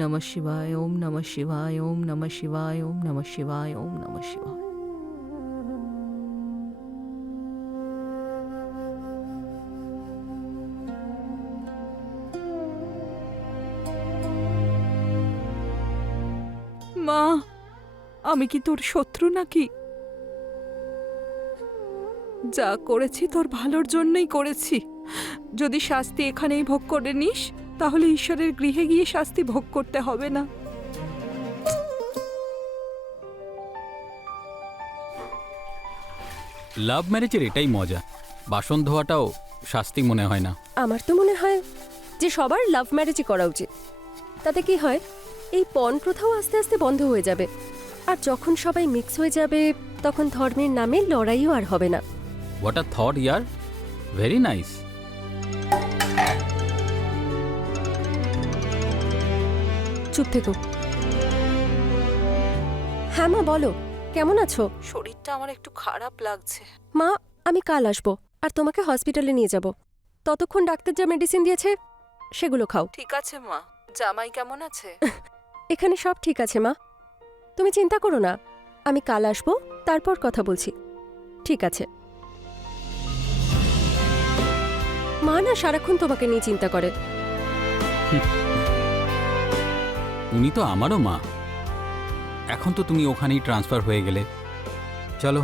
নমঃ শিবায়, ওম নমঃ শিবায়, ওম নমঃ শিবায়, ওম নমঃ শিবায়, ওম নমঃ শিবায়। মা, আমি কি তোর শত্রু নাকি? যা করেছি তোর ভালোর জন্যই করেছি। যদি শাস্তি এখানেই ভোগ করে নিস, তাহলে ঈশ্বরের গৃহে গিয়ে শাস্তি ভোগ করতে হবে না। লাভ ম্যারেজের এটাই মজা, বাসন ধোয়াটাও শাস্তি মনে হয় না। আমার তো মনে হয় যে সবার লাভ ম্যারেজই করা উচিত। তাতে কি হয়, এই পণ প্রথাও আস্তে আস্তে বন্ধ হয়ে যাবে। আর যখন সবাই মিক্স হয়ে যাবে, তখন ধর্মের নামে লড়াইও আর হবে না। What a thought year, very nice. চুপ থেকো। হ্যাঁ মা, বলো কেমন আছো? শরীরটা আমার একটু খারাপ লাগছে। মা, আমি কাল আসবো আর তোমাকে হসপিটালে নিয়ে যাব। ততক্ষণ ডাক্তার যা মেডিসিন দিয়েছে সেগুলো খাও। ঠিক আছে মা। জামাই কেমন আছে? এখানে সব ঠিক আছে মা, তুমি চিন্তা করো না। আমি কাল আসবো, তারপর কথা বলছি। ঠিক আছে। মা না সারাক্ষণ তোমাকে নিয়ে চিন্তা করে। উনি তো আমারও মা। এখন তো তুমি ওখানেই ট্রান্সফার হয়ে গেলে, চলো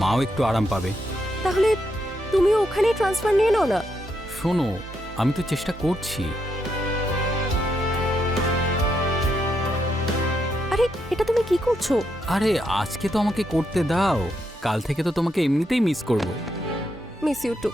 মাও একটু আরাম পাবে। তাহলে তুমিও ওখানেই ট্রান্সফার নিয়ে নাও না। শোনো, আমি তো চেষ্টা করছি। আরে এটা তুমি কি করছো? আরে আজকে তো আমাকে করতে দাও, কাল থেকে তো তোমাকে এমনিতেই মিস করব। Miss you too.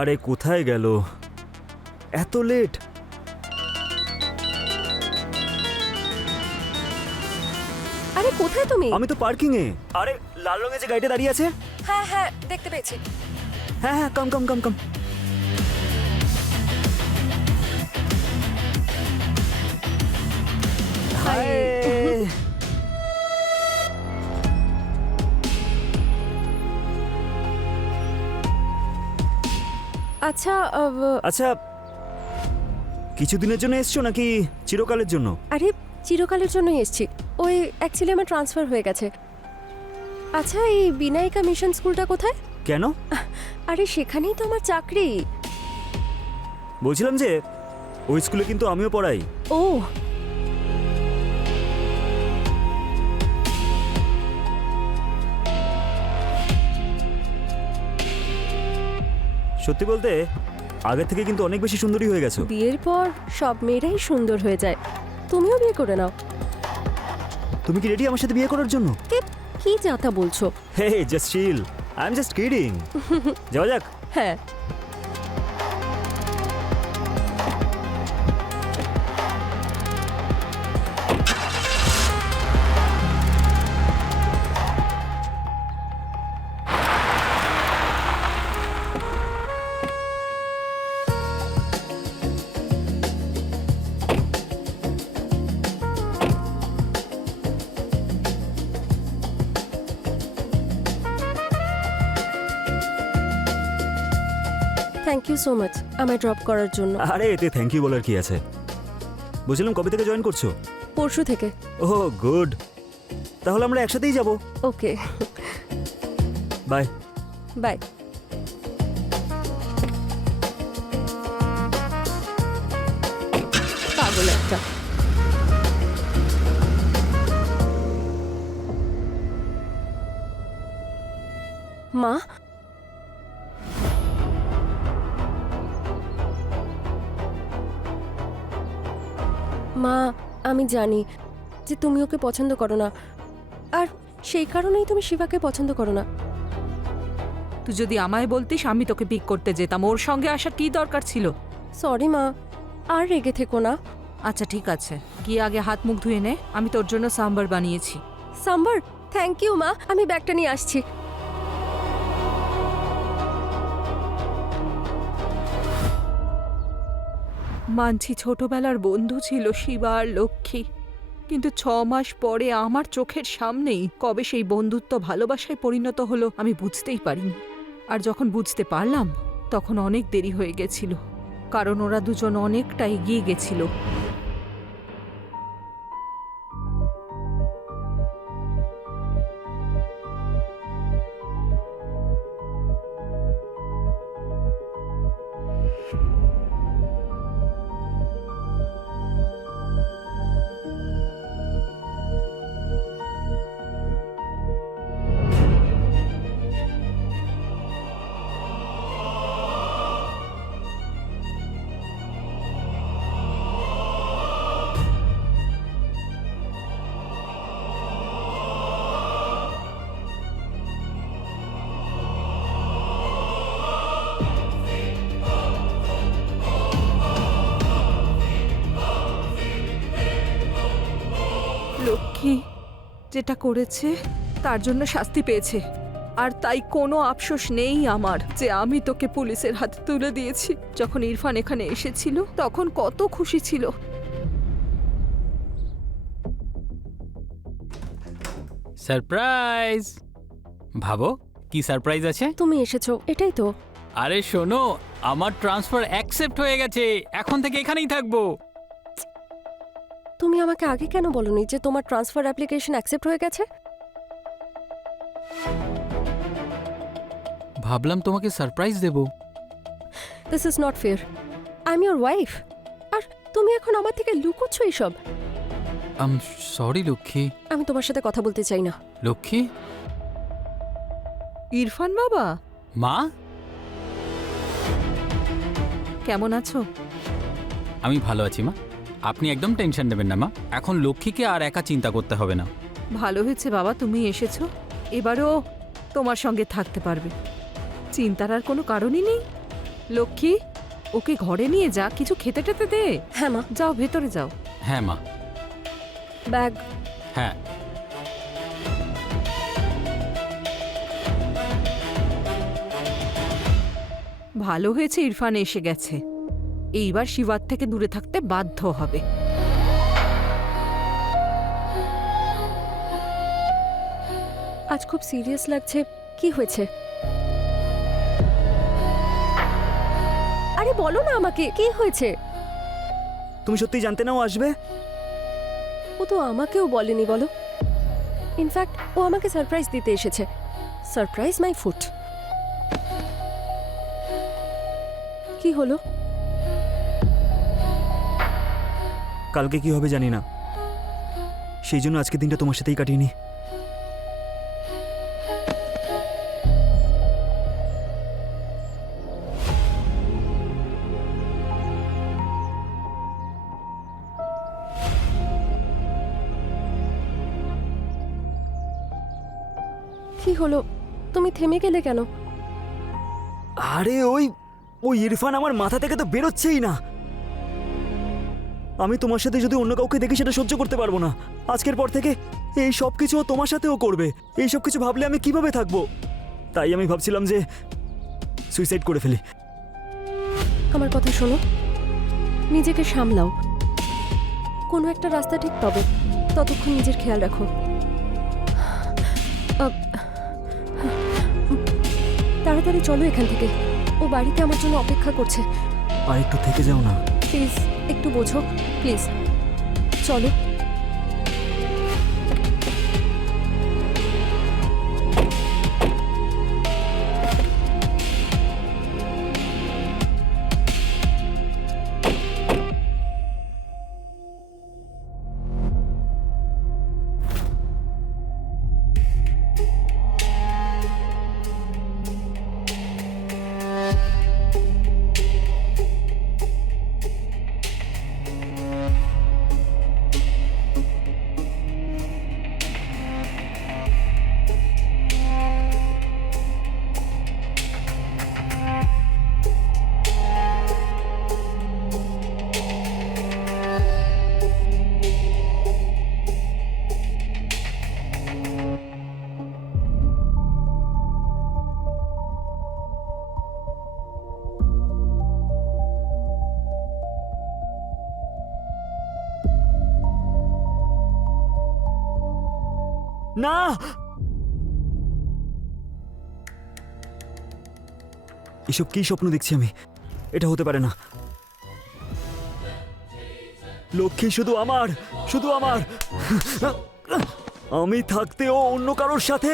আরে কোথায় গেল, এত লেট? আরে কোথায় তুমি? আমি তো পার্কিং এ। আরে লাল রঙের যে গাড়িটা দাঁড়িয়ে আছে। হ্যাঁ হ্যাঁ, দেখতে পেয়েছি। হ্যাঁ হ্যাঁ, কাম কাম কাম কাম। হাই। আচ্ছা আচ্ছা, কিছুদিনের জন্য এসছো নাকি চিরকালের জন্য? আরে চিরকালের জন্যই এসছি। ওই অ্যাকচুয়ালি আমার ট্রান্সফার হয়ে গেছে। আচ্ছা, এই বিনায়িকা মিশন স্কুলটা কোথায়? কেন? আরে সেখানেই তো আমার চাকরি। বলছিলাম যে ওই স্কুলে কিন্তু আমিও পড়াই। ও, সত্যি বলতে আগের থেকে কিন্তু অনেক বেশি সুন্দরী হয়ে গেছো। বিয়ের পর সব মেয়েরাই সুন্দর হয়ে যায়। তুমিও বিয়ে করে নাও। তুমি কি রেডি আমার সাথে বিয়ে করার জন্য? কি যাতা বলছো? Hey just chill, I am just kidding. যাওয়া যাক। হ্যাঁ। থ্যাংক ইউ সো মাচ আমায় ড্রপ করার জন্য। আরে এতে থ্যাংক ইউ বলার কি আছে। বলছিলাম কবে থেকে জয়েন করছো? পরশু থেকে। ওহ গুড, তাহলে আমরা একসাথেই যাব। ওকে, বাই বাই। পাগল একটা। মা, মা, আমি জানি যে তুমি ওকে পছন্দ করো না, আর সেই কারণেই তুমি শিবাকে পছন্দ করো না। তুই যদি আমায় বলতিস আমি তোকে পিক করতে যেতাম, ওর সঙ্গে আসা কি দরকার ছিল? সরি মা, আর রেগে থেকো না। আচ্ছা ঠিক আছে, গিয়ে আগে হাত মুখ ধুয়ে নে, আমি তোর জন্য সাম্বার বানিয়েছি। সাম্বার? থ্যাংক ইউ মা, আমি ব্যাগটা নিয়ে আসছি। মানছি ছোটবেলার বন্ধু ছিল শিবা আর লক্ষ্মী, কিন্তু 6 মাস পরে আমার চোখের সামনেই কবে সেই বন্ধুত্ব ভালোবাসায় পরিণত হলো আমি বুঝতেই পারিনি। আর যখন বুঝতে পারলাম তখন অনেক দেরি হয়ে গেছিল, কারণ ওরা দুজন অনেকটা এগিয়ে গেছিল। লক্ষ্মী যেটা করেছে তার জন্য শাস্তি পেয়েছে, আর তাই কোনো আফসোস নেই আমার যে আমি তোকে পুলিশের হাতে তুলে দিয়েছি। যখন ইরফান এখানে এসেছিল তখন কত খুশি ছিল। সারপ্রাইজ! ভাবো কি সারপ্রাইজ আছে। তুমি এসেছো, এটাই তো। আরে শোনো, আমার ট্রান্সফার অ্যাকসেপ্ট হয়ে গেছে, এখন থেকে এখানেই থাকবো। তুমি আমাকে আগে কেন বলনি যে তোমার ট্রান্সফার অ্যাপ্লিকেশন অ্যাকসেপ্ট হয়ে গেছে? ভাবলাম তোমাকে সারপ্রাইজ দেব। This is not fair. I am your wife, আর তুমি এখন আমার থেকে লুকোচ্ছ এইসব। সরি লক্ষ্মী। আমি তোমার সাথে কথা বলতে চাই না। লক্ষ্মী। ইরফান বাবা, মা, কেমন আছো? আমি ভালো আছি মা, আপনি একদম টেনশন নেবেন না মা। এখন লক্ষ্মীকে আর একা চিন্তা করতে হবে না। ভালো হয়েছে বাবা তুমি এসেছো, এবারও তোমার সঙ্গে থাকতে পারবে, চিন্তার আর কোনো কারণই নেই। লক্ষ্মী, ওকে ঘরে নিয়ে যা, কিছু খেতে টেতে দে। হ্যাঁ মা। যাও ভেতরে যাও। হ্যাঁ মা। ব্যাগ। হ্যাঁ। ভালো হয়েছে ইরফান এসে গেছে, এইবার শিবার থেকে দূরে থাকতে বাধ্য হবে। আজ খুব সিরিয়াস লাগছে, কি হয়েছে? আরে বলো না আমাকে, কি হয়েছে? তুমি সত্যি জানতে না ও আসবে? ও তো আমাকেও বলেনি বলো। ইনফ্যাক্ট ও আমাকে সারপ্রাইজ দিতে এসেছে। Surprise my foot. কি হলো? কালকে কি হবে জানি না, সেই জন্য আজকের দিনটা তোমার সাথেই কাটিয়ে নি। কি হলো? তুমি থেমে গেলে কেন? আরে ওই ইরফান আমার মাথা থেকে তো বেরোচ্ছেই না। আমি তোমার সাথে যদি অন্য কাউকে দেখি সেটা সহ্য করতে পারবো না। আজকের পর থেকে এই সব কিছু ও তোমার সাথেও করবে। এই সব কিছু ভাবলে আমি কিভাবে থাকবো? তাই আমি ভাবছিলাম যে সুইসাইড করে ফেলি। আমার কথা শোনো, নিজেকে সামলাও, কোনো একটা রাস্তা ঠিক পাবো। ততক্ষণ নিজের খেয়াল রাখো। তাড়াতাড়ি চলো এখান থেকে, ও বাড়িতে আমার জন্য অপেক্ষা করছে। আর একটু থেকে যাও না প্লিজ, একটু বোঝো প্লিজ। চলো। না, এসব কি স্বপ্ন দেখছি আমি? এটা হতে পারে না। লক্ষ্মী শুধু আমার, শুধু আমার। আমি থাকতেও অন্য কারোর সাথে।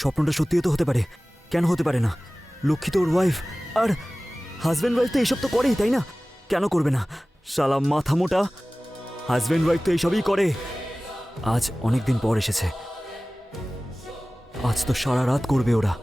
স্বপ্নটা সত্যিও তো হতে পারে, কেন হতে পারে না? লক্ষ্মী তো ওর ওয়াইফ, আর হাজব্যান্ড ওয়াইফ তো এইসব তো করেই, তাই না? কেন করবে না? শালা মাথা মোটা, হাজব্যান্ড ওয়াইফ তো এইসবই করে। আজ অনেক দিন পর এসেছে, আজ তো সারা রাত করবে ওরা।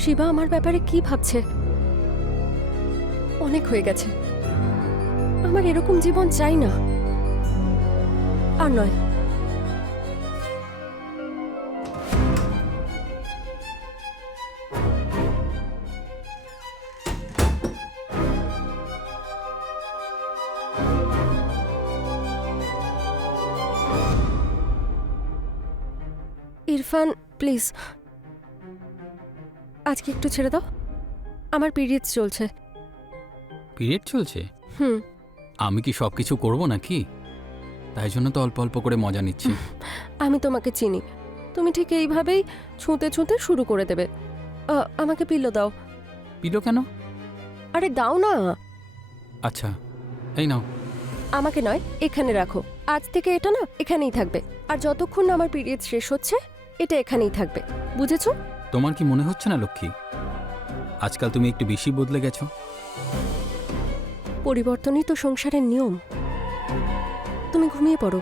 শিবা আমার ব্যাপারে কি ভাবছে? অনেক হয়ে গেছে, আমার এরকম জীবন চাই না। আর নয়, ইরফান প্লিজ আজকে একটু ছেড়ে দাও, আমার পিরিয়ডস চলছে। পিরিয়ড চলছে? হুম। আমি কি সব কিছু করবো নাকি? তাই জন্য তো অল্প অল্প করে মজা নিচ্ছি। আমি তোমাকে চিনি, তুমি ঠিক এইভাবেই ছুঁতে ছুঁতে শুরু করে দেবে। আমাকে পিলো দাও। পিলো কেন? আরে দাও না। আচ্ছা, এই নাও। আমাকে নয়, এখানে রাখো। আজ থেকে এটা না এখানেই থাকবে, আর যতক্ষণ না আমার পিরিয়ড শেষ হচ্ছে এটা এখানেই থাকবে, বুঝেছো? তোমার কি মনে হচ্ছে না লক্ষ্মী, আজকাল তুমি একটু বেশি বদলে গেছো? পরিবর্তনই তো সংসারের নিয়ম। তুমি ঘুমিয়ে পড়ো।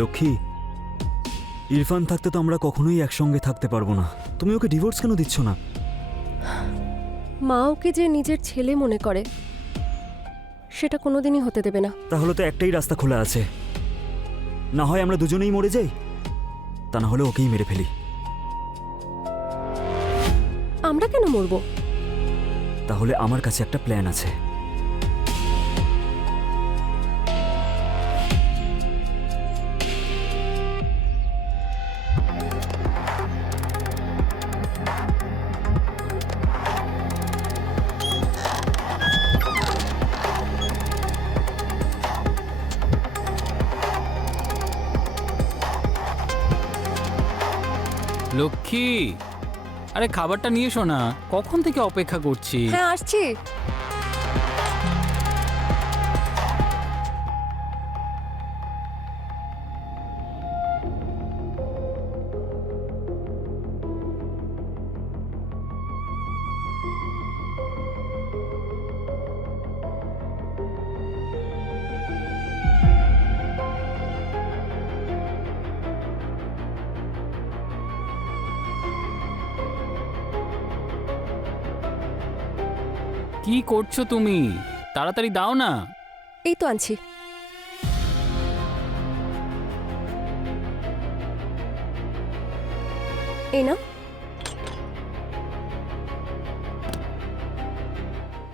লক্ষ্মী, ইরফান থাকতে তো আমরা কখনোই একসঙ্গে থাকতে পারবো না। তুমি ওকে ডিভোর্স কেন দিচ্ছ না? মা ওকে যে নিজের ছেলে মনে করে সেটা কোনোদিনই হতে দেবে না। তাহলে তো একটাই রাস্তা খোলা আছে, না হয় আমরা দুজনেই মরে যাই, তা না হলে ওকেই মেরে ফেলি। আমরা কেন মরবো? তাহলে আমার কাছে একটা প্ল্যান আছে। লক্ষ্মী, আরে খাবারটা নিয়ে এসো না, কখন থেকে অপেক্ষা করছি। হ্যাঁ আসছি। কি করছো তুমি? তাড়াতাড়ি দাও না। এই তো আনছি। এই না।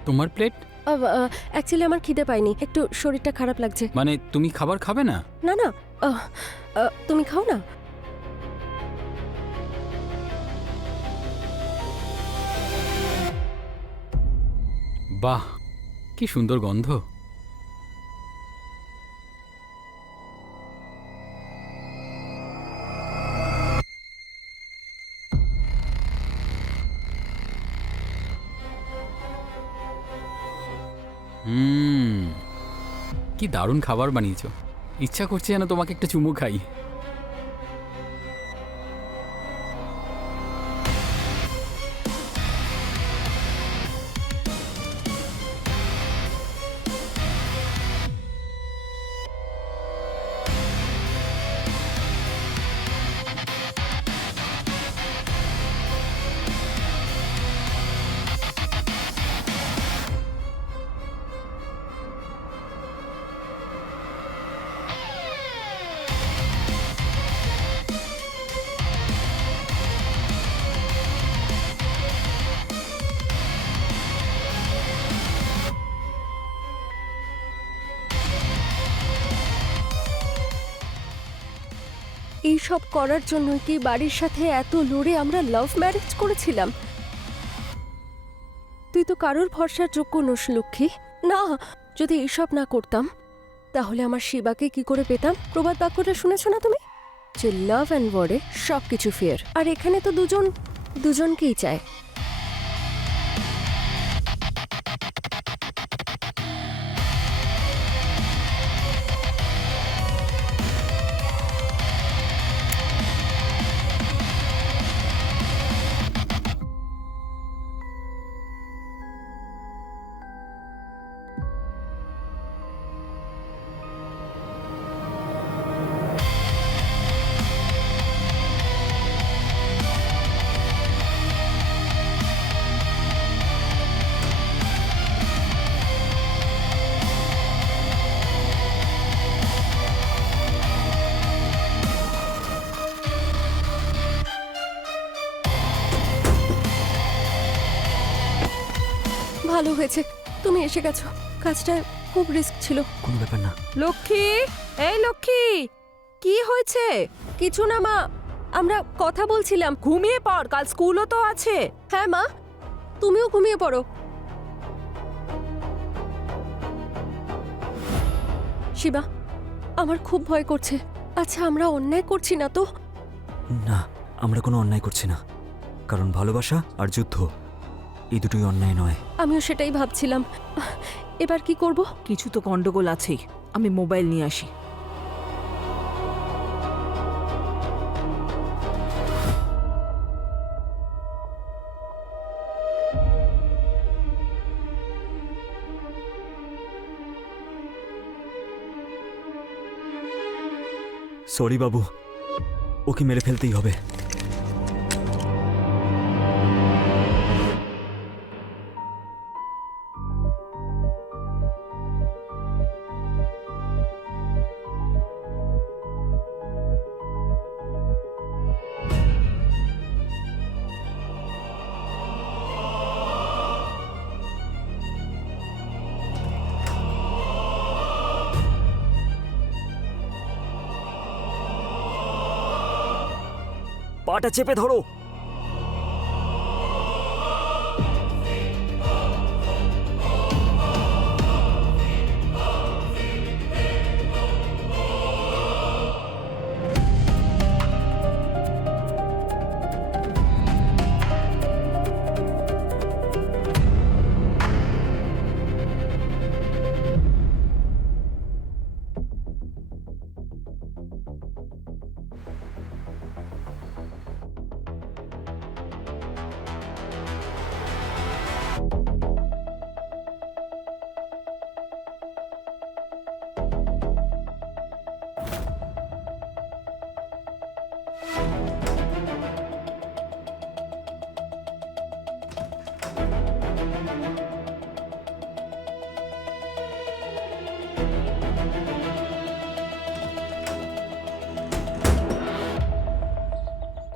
তোমার প্লেট? অ্যাকচুয়ালি আমার খিদে পাইনি, একটু শরীরটা খারাপ লাগছে। মানে তুমি খাবার খাবে না? না না, তুমি খাও না। বাহ, কি সুন্দর গন্ধ। কি দারুণ খাবার বানিয়েছো, ইচ্ছা করছে যেন তোমাকে একটা চুমু খাই। এই সব করার জন্য কি বাড়ির সাথে এত লড়ে আমরা লাভ ম্যারেজ করেছিলাম? তুই তো কারোর ভরসার যোগ্য নোস লক্ষ্মী। না, যদি এইসব না করতাম তাহলে আমার শিবাকে কি করে পেতাম? প্রবাদ বাক্যটা শুনেছ না তুমি, যে লাভ অ্যান্ড ওয়ার্ডে সব কিছু ফেয়ার। আর এখানে তো দুজনকেই চায়। ভালো হয়েছে তুমি এসে গেছো, কাজটা খুব রিস্ক ছিল। কোনো ব্যাপার না। লক্ষ্মী, এই লক্ষ্মী, কি হয়েছে? কিছু না মা, আমরা কথা বলছিলাম। ঘুমিয়ে পড়, কাল স্কুলও তো আছে। হ্যাঁ মা, তুমিও ঘুমিয়ে পড়ো। শিবা, আমার খুব ভয় করছে। আচ্ছা, আমরা অন্যায় করছি না তো? না, আমরা কোনো অন্যায় করছি না, কারণ ভালোবাসা আর যুদ্ধ এই দুটোই অন্যায় নয়। আমিও সেটাই ভাবছিলাম। এবার কি করব? কিছু তো গন্ডগোল আছেই, আমি মোবাইল নিয়ে আসি। সরি বাবু, ওকে মেরে ফেলতেই হবে। পাটা চেপে ধরো।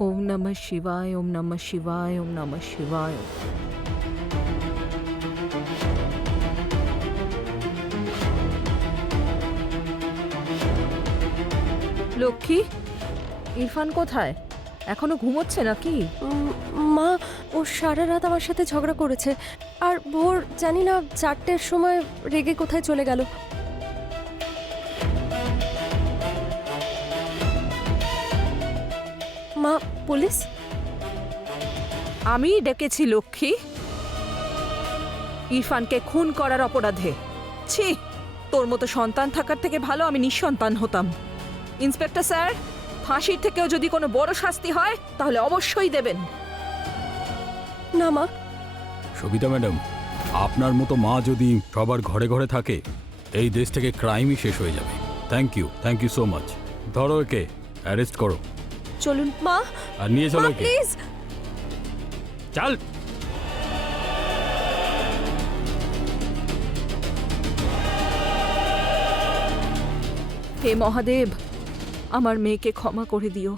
ওম নমঃ শিবায়, ওম নমঃ শিবায়, ওম নমঃ শিবায়। লক্ষ্মী, ইরফান কোথায়? এখনো ঘুমোচ্ছে নাকি? মা, ও সারা রাত আমার সাথে ঝগড়া করেছে, আর ভোর জানি না 4টের সময় রেগে কোথায় চলে গেল। মা, পুলিশ? আমি ডেকেছি লক্ষ্মী, ইরফানকে খুন করার অপরাধে। ছি, তোর মতো সন্তান থাকার থেকে ভালো আমি নিঃসন্তান হতাম। ইন্সপেক্টর স্যার, ফাঁসির থেকেও যদি কোনো বড় শাস্তি হয় তাহলে অবশ্যই দেবেন। না মা। সবিতা ম্যাডাম, আপনার মতো মা যদি সবার ঘরে ঘরে থাকে, এই দেশ থেকে ক্রাইমই শেষ হয়ে যাবে। Thank you so much. ধরো একে, অ্যারেস্ট করো। চলুন মা, আর নিয়ে চলো মা একে। প্লিজ। চল। হে মহাদেব, আমার মেয়েকে ক্ষমা করে দিও।